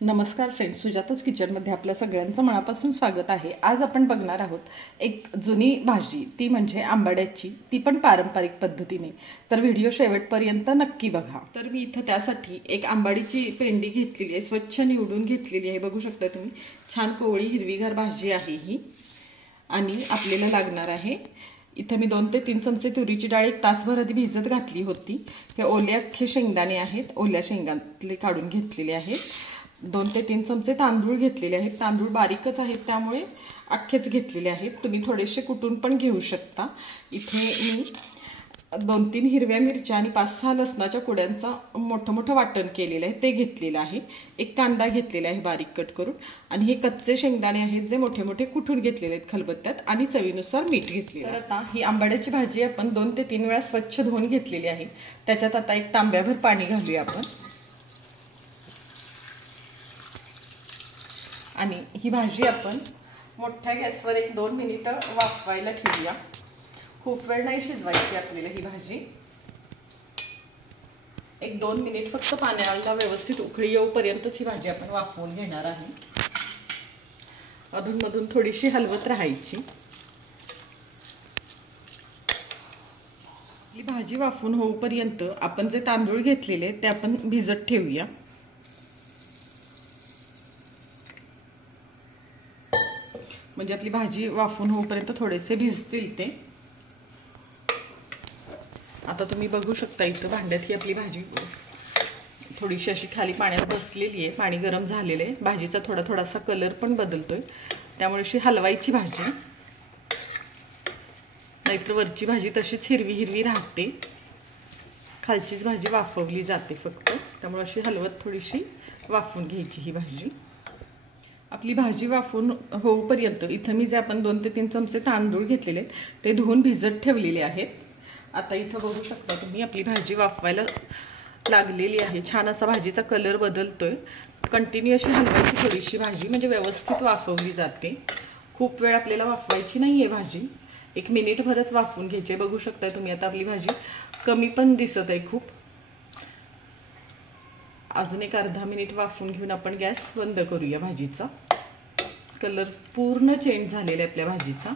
नमस्कार फ्रेंड्स, सुजाताच किचनमध्ये आपल्या सगळ्यांचं मनापासून स्वागत आहे। आज आपण बघणार आहोत एक जुनी भाजी, ती म्हणजे आंबाड्याची, ती पण पारंपरिक पद्धतीने। तर व्हिडिओ शेवटपर्यंत नक्की बघा। तर मी इथं त्यासाठी एक आंबाडीची पेंडी घेतलेली आहे, स्वच्छ निवडून घेतलेली आहे। बघू शकता तुम्ही, छान कोवळी हिरवीगार भाजी आहे ही। आणि आपल्याला लागणार आहे इथे मी 2 ते 3 चमचे तुरीची डाळ 1 तासभर आधी भिजत घातली होती। हे ओले अख्खे शेंगदाणे आहेत, ओल्या शेंगातले काढून घेतलेले आहेत। 2 ते 3 चमचे तांदूळ घेतलेले आहेत। तांदूळ बारीकच आहेत त्यामुळे अख्खेच घेतलेले आहेत। तुम्ही थोडेसे कुटून पण घेऊ शकता। इथे मी 2-3 हिरव्या मिरच्या आणि 5-6 लसणाच्या कुड्यांचा मोठं वाटण केलेलं आहे, ते घेतलेलं आहे। एक कांदा घेतलेला आहे बारीक कट करून, आणि हे कच्चे शेंगदाणे आहेत जे मोठे कुटून घेतलेले आहेत खलबत्त्यात, आणि चवीनुसार मीठ घेतलेलं आहे। तर आता ही आंबाड्याची भाजी आपण 2 ते 3 वेळा स्वच्छ धुवून घेतलेली आहे। त्याच्यात आता एक तांब्याभर पाणी घालूया आपण, आणि ही भाजी आपण मोठ्या गॅसवर 1-2 मिनिटं वाफवायला ठेवूया। खूप वेळ नाही शिजवायची आपल्याला ही भाजी। 1-2 मिनिट फक्त पाण्याला व्यवस्थित उकळी येऊपर्यंतच ही भाजी आपण वाफवून घेणार आहे। अधूनमधून थोडीशी हलवत राहायची। ही भाजी वाफवून होईपर्यंत आपण जे तांदूळ घेतलेले ते आपण भिजत ठेवूया। म्हणजे आपली भाजी वाफवून होईपर्यंत थोडेसे भिजतील ते। आता तुम्ही बघू शकता इथं भांड्यात ही आपली भाजी थोडीशी अशी खाली पाण्यात बसलेली आहे। पाणी गरम झालेलं आहे, भाजीचा थोडासा कलर पण बदलतोय, त्यामुळे अशी हलवायची भाजी, नाहीतर वरची भाजी तशीच हिरवी राहते, खालचीच भाजी वाफवली जाते फक्त। त्यामुळे अशी हलवत थोडीशी वाफवून घ्यायची ही भाजी। आपली भाजी वाफवून होईपर्यंत इथं मी जे आपण 2 ते 3 चमचे तांदूळ घेतलेले ते धुवून भिजत ठेवलेले आहेत। आता इथं बघू शकता तुम्ही, आपली भाजी वाफवायला लागलेली आहे। छान असा भाजीचा कलर बदलतोय। कंटिन्यू अशी हलवायची थोडीशी भाजी, म्हणजे व्यवस्थित वाफवली जाते। खूप वेळ आपल्याला वाफवायची नाहीये भाजी, 1 मिनिटभरच वाफवून घ्यायची। बघू शकता तुम्ही, आता आपली भाजी कमी पण दिसत आहे खूप। अजून एक अर्धा मिनिट वाफवून घेऊन आपण गॅस बंद करूया। भाजीचा कलर पूर्ण चेंज झालेला आहे आपल्या भाजीचा।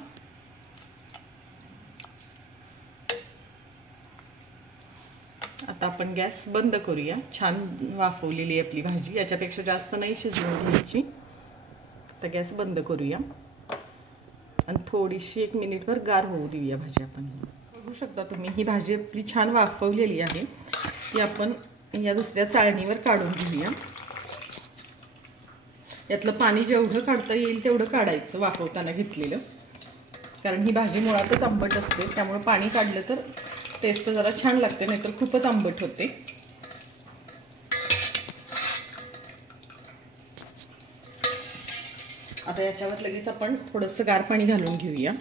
आता आपण गॅस बंद करूया। छान वाफवलेली आहे आपली भाजी, याच्यापेक्षा जास्त नाही शिजवून घ्यायची। आता गॅस बंद करूया आणि थोडीशी 1 मिनिटभर गार होऊ देऊया भाजी आपण। बघू शकता तुम्ही, ही भाजी आपली छान वाफवलेली आहे। ती आपण या दुसऱ्या चाळणीवर काढून घेऊया। यातलं पाणी जेवढं काढता येईल तेवढं काढायचं वाफवताना घेतलेलं, कारण ही भाजी मुळातच आंबट असते, त्यामुळे पाणी काढलं तर टेस्ट जरा छान लागते, नाहीतर खूपच आंबट होते। आता याच्यावर लगेच आपण थोडंसं गार पाणी घालून घेऊया।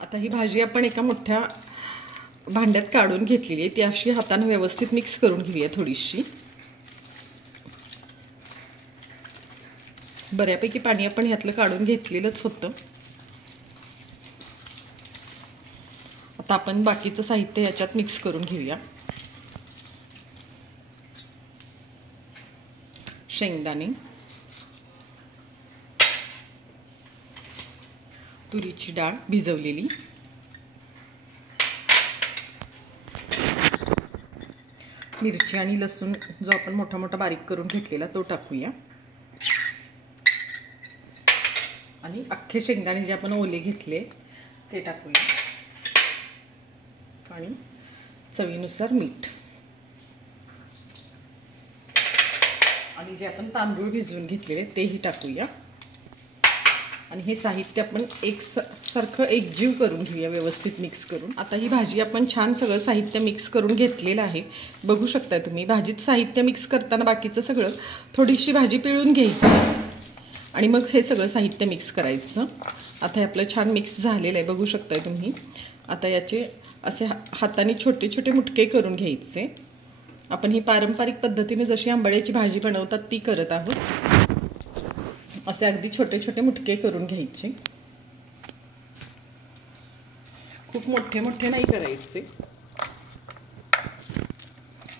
आता ही भाजी आपण एका मोठ्या भांड्यात काढून घेतलेली आहे, ती अशी हाताने व्यवस्थित मिक्स करून घेऊया थोडीशी। बऱ्यापैकी पाणी आपण यातलं काढून घेतलेलंच होतं। आता आपण बाकीचं साहित्य याच्यात मिक्स करून घेऊया। शेंगदाणे, तुरीची डाळ भिजवलेली, मिरची आणि लसूण जो आपण मोठा बारीक करून घेतलेला तो टाकूया, आणि अख्खे शेंगदाणे जे आपण ओले घेतले ते टाकूया, आणि चवीनुसार मीठ, आणि जे आपण तांदूळ भिजवून घेतलेले तेही टाकूया। आणि हे साहित्य आपण एकसारखं एकजीव करून घेऊया, व्यवस्थित मिक्स करून। आता ही भाजी आपण छान सगळं साहित्य मिक्स करून घेतलेलं आहे। बघू शकता तुम्ही, भाजीत साहित्य मिक्स करताना बाकीचं सगळं थोडीशी भाजी पिळून घ्यायची, आणि मग हे सगळं साहित्य मिक्स करायचं। आता हे आपलं छान मिक्स झालेलं आहे, बघू शकताय तुम्ही। आता याचे असे हाताने छोटे मुटके करून घ्यायचे। आपण ही पारंपरिक पद्धतीने जशी आंबाड्याची भाजी बनवतात ती करत आहोत। असे अगदी छोटे मुटके करून घ्यायचे, खूप मोठे नाही करायचे।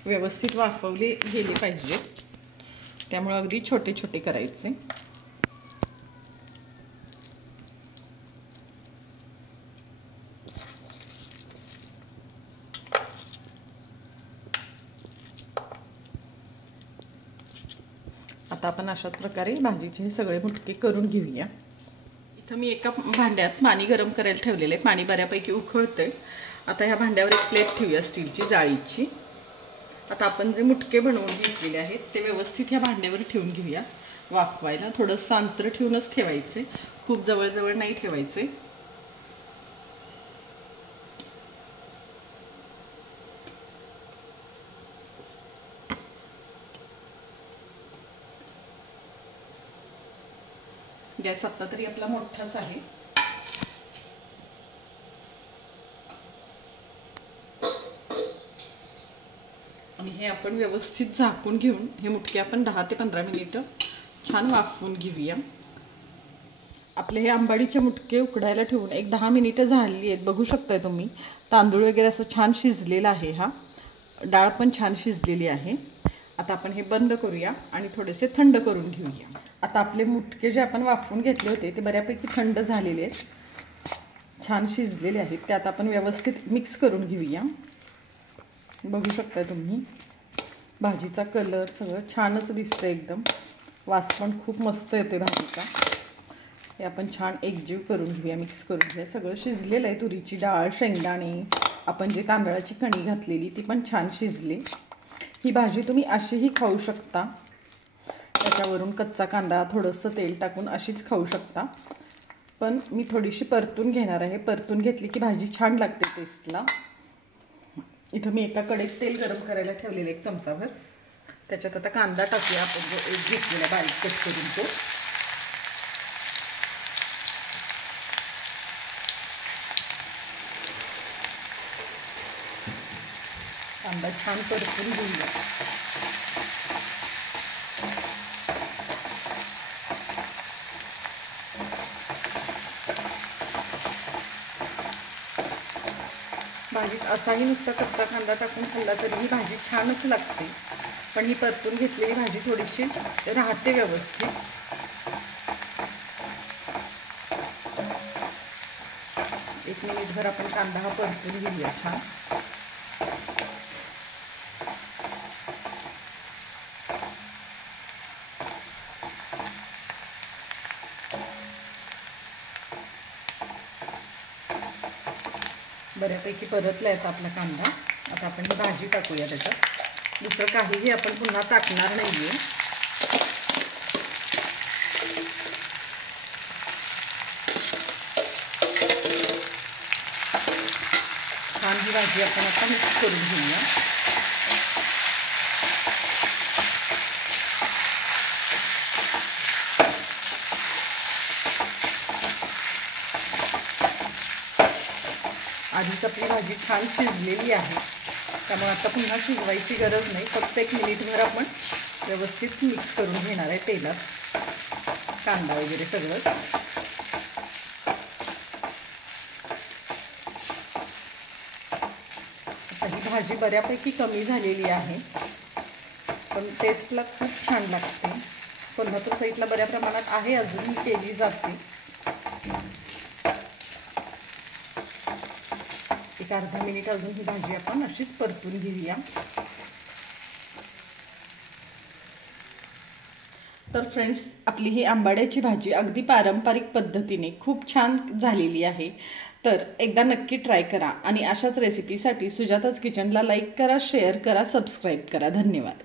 व्यवस्थित वाफवले गेले पाहिजे, त्यामुळे अगदी छोटे छोटे करायचे। आता आपण अशाच प्रकारे भाजीचे हे सगळे मुटके करून घेऊया। इथं मी एका भांड्यात पाणी गरम करायला ठेवलेले आहे। पाणी बऱ्यापैकी उकळतंय। आता ह्या भांड्यावर एक प्लेट ठेवूया स्टीलची जाळीची। आता आपण जे मुटके बनवून घेतलेले आहेत ते व्यवस्थित ह्या भांड्यावर ठेवून घेऊया वाफवायला। थोडंसं अंतर ठेवूनच ठेवायचे, खूप जवळ नाही ठेवायचे। गॅस आता तरी आपला मोठाच आहे। आणि हे आपण व्यवस्थित झाकून घेऊन हे मुटके आपण 10 ते 15 मिनिटं छान वाफवून घेऊया। आपले हे आंबाडीचे मुटके उकडायला ठेवून एक 10 मिनिटं झाली आहेत। बघू शकताय तुम्ही तांदूळ वगैरे असं छान शिजलेला आहे। हा डाळ पण छान शिजलेली आहे। आता आपण हे बंद करूया आणि थोडेसे थंड करून घेऊया। आता आपले मुटके जे आपण वाफवून घेतले होते ते बऱ्यापैकी थंड झालेले आहेत, छान शिजलेले आहेत। ते आता आपण व्यवस्थित मिक्स करून घेऊया। बघू शकता तुम्ही भाजीचा कलर सगळं छानच दिसतं एकदम, वास पण खूप मस्त येते भाजीचा। हे आपण छान एकजीव करून घेऊया, मिक्स करून घेऊया। सगळं शिजलेलं आहे, तुरीची डाळ, शेंगदाणे, आपण जे तांदळाची कणी घातलेली ती पण छान शिजली। ही भाजी तुम्ही अशीही खाऊ शकता, त्याच्यावरून कच्चा कांदा थोडंसं तेल टाकून अशीच खाऊ शकता, पण मी थोडीशी परतून घेणार आहे। परतून घेतली की भाजी छान लागते टेस्टला। इथं मी एका कढईत तेल गरम करायला ठेवलेलं एक चमचाभर, त्याच्यात आता कांदा टाकूया आपण जो एक घेतलेला बारीक कट करून तो। कांदा छान परतून घेऊया। भाजीत असाही नुसता कच्चा कांदा टाकून खाल्ला तरी ही भाजी छानच लागते, पण ही परतून घेतलेली भाजी थोडीशी राहते व्यवस्थित। एक मिनिटभर आपण कांदा हा परतून घेऊया छान। बऱ्यापैकी परतला आहे आपला कांदा। आता आपण ही भाजी टाकूया त्याच्यात, दुसरं काहीही आपण पुन्हा टाकणार नाहीये। छान ही भाजी आपण आता मिक्स करून घेऊया। आधीच आपली भाजी छान शिजलेली आहे, त्यामुळे आता पुन्हा शिजवायची गरज नाही। फक्त एक मिनिटभर आपण व्यवस्थित मिक्स करून घेणार आहे तेलात कांदा वगैरे सगळं। आता ही भाजी बऱ्यापैकी कमी झालेली आहे, पण टेस्टला खूप छान लागते। कोल्हापूर साईडला बऱ्या प्रमाणात आहे, अजूनही केली जाते। एक अर्धा मिनिट अजून ही भाजी आपण अशीच परतून घेऊया। तर फ्रेंड्स, आपली ही आंबाड्याची भाजी अगदी पारंपरिक पद्धतीने खूप छान झालेली आहे। तर एकदा नक्की ट्राय करा आणि अशाच रेसिपीसाठी सुजाताज किचनला लाईक करा, शेअर करा, सबस्क्राईब करा। धन्यवाद।